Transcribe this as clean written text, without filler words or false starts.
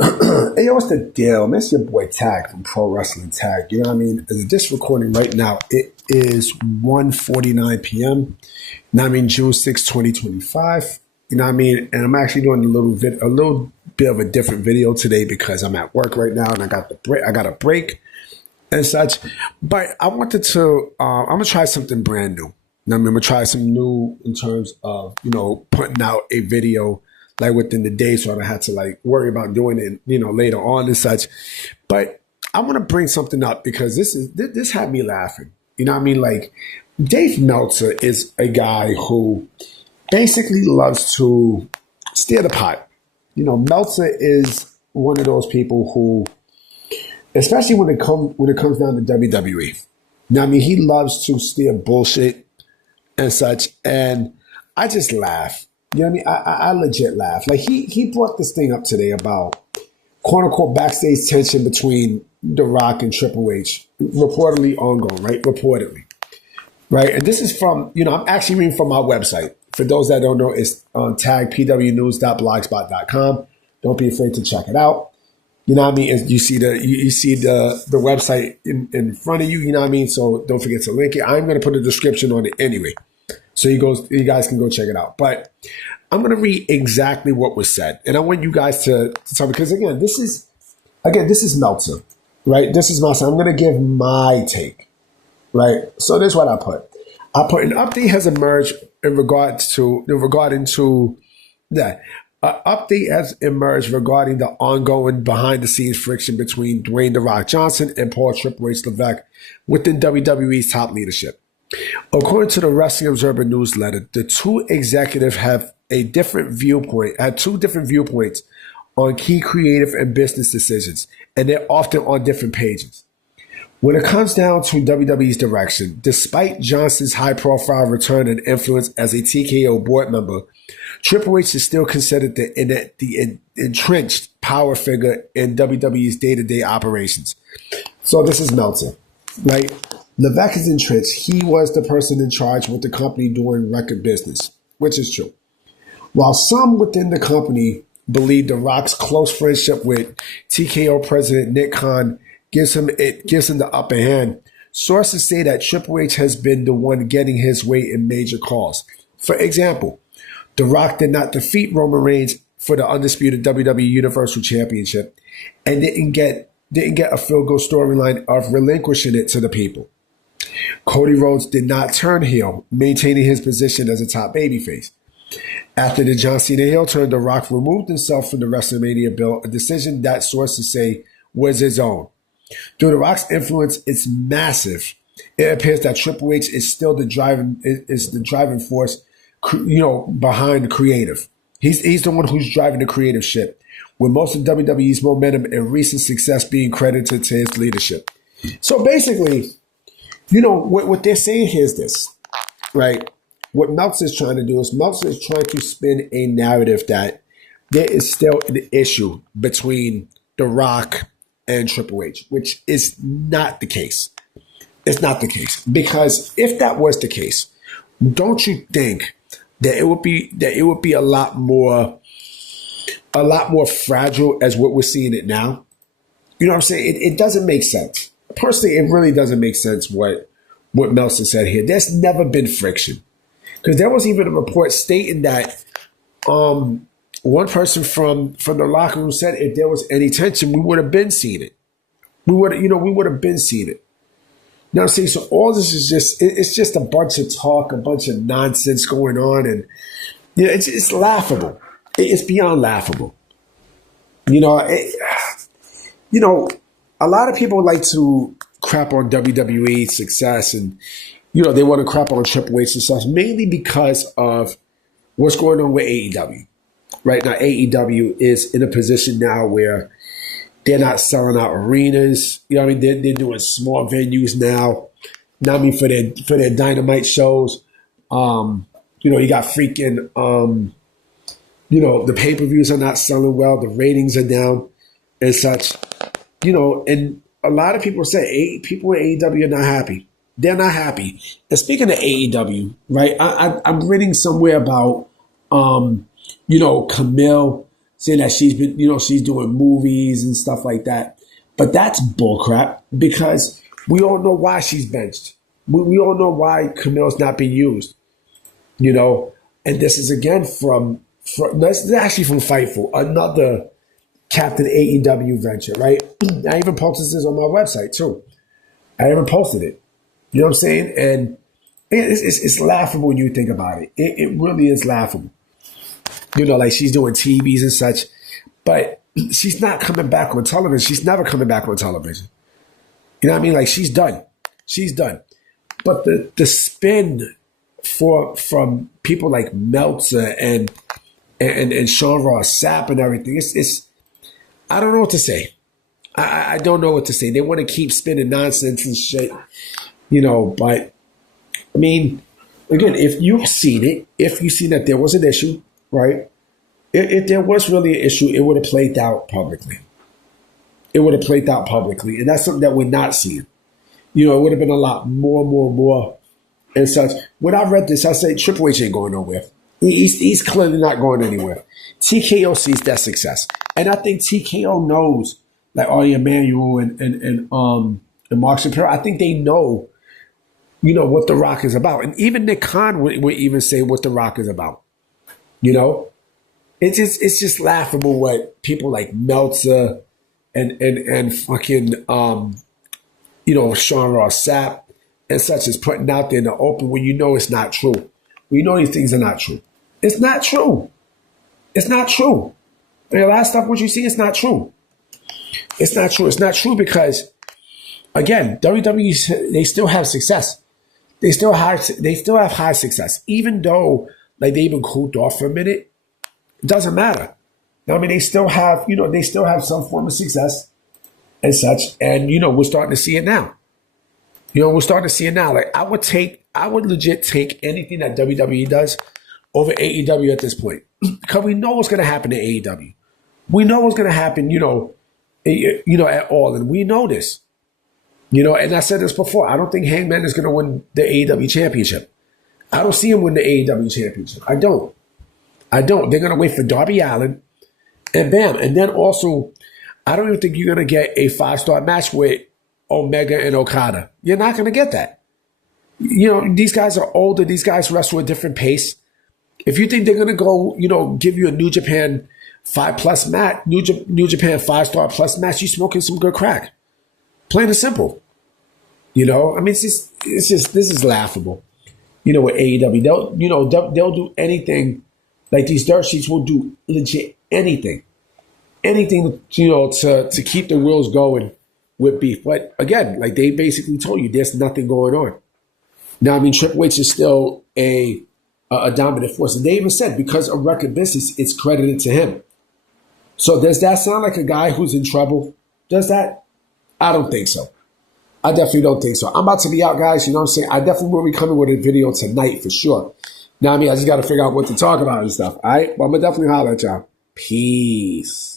Hey, yo, what's the deal? Man, it's your boy Tag from Pro Wrestling Tag. You know what I mean? As of this recording right now, it is 1:49 p.m. You know what I mean? June 6, 2025. You know what I mean? And I'm actually doing a little bit of a different video today because I'm at work right now and I got a break and such. But I wanted to, I'm going to try something brand new. You know what I mean? I'm going to try something new in terms of, putting out a video like within the day, so I don't have to like worry about doing it, later on and such. But I want to bring something up because this had me laughing. You know what I mean? Like Dave Meltzer is a guy who basically loves to stir the pot. Meltzer is one of those people who, especially when it comes down to WWE. Now, I mean, he loves to steer bullshit and such, and I just laugh. You know what I mean? I legit laugh. Like he brought this thing up today about quote unquote backstage tension between The Rock and Triple H, reportedly ongoing, right? Reportedly. Right. And this is from, I'm actually reading from my website. For those that don't know, it's on tagpwnews.blogspot.com. Don't be afraid to check it out. You know what I mean? You see the website in front of you, you know what I mean? So don't forget to link it. I'm going to put a description on it anyway. So you guys can go check it out. But I'm going to read exactly what was said. And I want you guys to tell me, because again, this is Meltzer, right? This is Meltzer. I'm going to give my take, right? So this is what I put. An update has emerged regarding the ongoing behind the scenes friction between Dwayne "The Rock" Johnson and Paul "Triple H" Levesque within WWE's top leadership. According to the Wrestling Observer newsletter, the two executives had two different viewpoints on key creative and business decisions, and they're often on different pages. When it comes down to WWE's direction, despite Johnson's high-profile return and influence as a TKO board member, Triple H is still considered the entrenched power figure in WWE's day-to-day operations. So this is Meltzer, right? Levesque is entrenched. He was the person in charge with the company doing record business, which is true. While some within the company believe The Rock's close friendship with TKO president Nick Khan gives him the upper hand, sources say that Triple H has been the one getting his way in major calls. For example, The Rock did not defeat Roman Reigns for the undisputed WWE Universal Championship and didn't get a feel good storyline of relinquishing it to the people. Cody Rhodes did not turn heel, maintaining his position as a top babyface. After the John Cena heel turn, The Rock removed himself from the WrestleMania bill, a decision that sources say was his own. Through The Rock's influence, it's massive. It appears that Triple H is still the driving force, behind the creative. He's the one who's driving the creative ship, with most of WWE's momentum and recent success being credited to his leadership. So basically, what they're saying here is this, right? What Meltzer is trying to do is Meltzer is trying to spin a narrative that there is still an issue between The Rock and Triple H, which is not the case. It's not the case, because if that was the case, don't you think that it would be a lot more fragile as what we're seeing it now? You know what I'm saying? It doesn't make sense. Personally, it really doesn't make sense what Meltzer said here. There's never been friction. Because there was even a report stating that one person from the locker room said if there was any tension, we would have been seeing it. We would have been seeing it. You know what I'm saying? So all this is it's just a bunch of talk, a bunch of nonsense going on, and it's laughable. It's beyond laughable. A lot of people like to crap on WWE success, and they want to crap on Triple H success mainly because of what's going on with AEW. Right now, AEW is in a position now where they're not selling out arenas. You know what I mean? They're doing small venues now. Now, I mean, for their Dynamite shows, you got freaking, the pay-per-views are not selling well. The ratings are down and such. And a lot of people say people in AEW are not happy. They're not happy. And speaking of AEW, right, I'm reading somewhere about, Camille saying that she's been, she's doing movies and stuff like that. But that's bullcrap because we all know why she's benched. We all know why Camille's not being used, And this is again this is actually from Fightful, another Captain AEW venture, right? I even posted this on my website too. I even posted it. You know what I'm saying? And it's laughable when you think about it. It really is laughable. Like she's doing TVs and such, but she's not coming back on television. She's never coming back on television. You know what I mean? Like she's done. She's done. But the spin from people like Meltzer and Sean Ross Sapp and everything, it's I don't know what to say. I don't know what to say. They want to keep spinning nonsense and shit, but I mean, again, if you've seen it, if you've seen that there was an issue, right? If there was really an issue, it would have played out publicly. It would have played out publicly. And that's something that we're not seeing. It would have been a lot more and such. When I read this, I said Triple H ain't going nowhere. He's clearly not going anywhere. TKO sees that success. And I think TKO knows, like Artie Emanuel and Mark Shapiro, I think they know, what The Rock is about. And even Nick Khan would even say what The Rock is about. It's just laughable what people like Meltzer and fucking Sean Ross Sapp and such is putting out there in the open when it's not true. We know these things are not true. It's not true. It's not true. And a lot of stuff what you see, it's not true. It's not true. It's not true because, again, WWE, they still have success. They still have high success. Even though like they've been cooled off for a minute, it doesn't matter. I mean, they still have some form of success and such. And, we're starting to see it now. We're starting to see it now. Like I would legit take anything that WWE does over AEW at this point. Because we know what's going to happen to AEW. We know what's going to happen, at all. And we know this. And I said this before. I don't think Hangman is going to win the AEW championship. I don't see him win the AEW championship. I don't. They're going to wait for Darby Allin and bam. And then also, I don't even think you're going to get a 5-star match with Omega and Okada. You're not going to get that. These guys are older. These guys wrestle at a different pace. If you think they're going to go, give you a New Japan 5+ match, New Japan 5-star plus match, you're smoking some good crack. Plain and simple. I mean, it's just this is laughable. With AEW, they'll do anything. Like these dirt sheets will do legit anything, to keep the wheels going with beef. But again, like they basically told you, there's nothing going on. Now, I mean, Triple H is still a dominant force, and they even said because of record business, it's credited to him. So does that sound like a guy who's in trouble? Does that? I don't think so. I definitely don't think so. I'm about to be out, guys. You know what I'm saying? I definitely will be coming with a video tonight for sure. Now, I mean, I just got to figure out what to talk about and stuff. All right? Well, I'm going to definitely holler at y'all. Peace.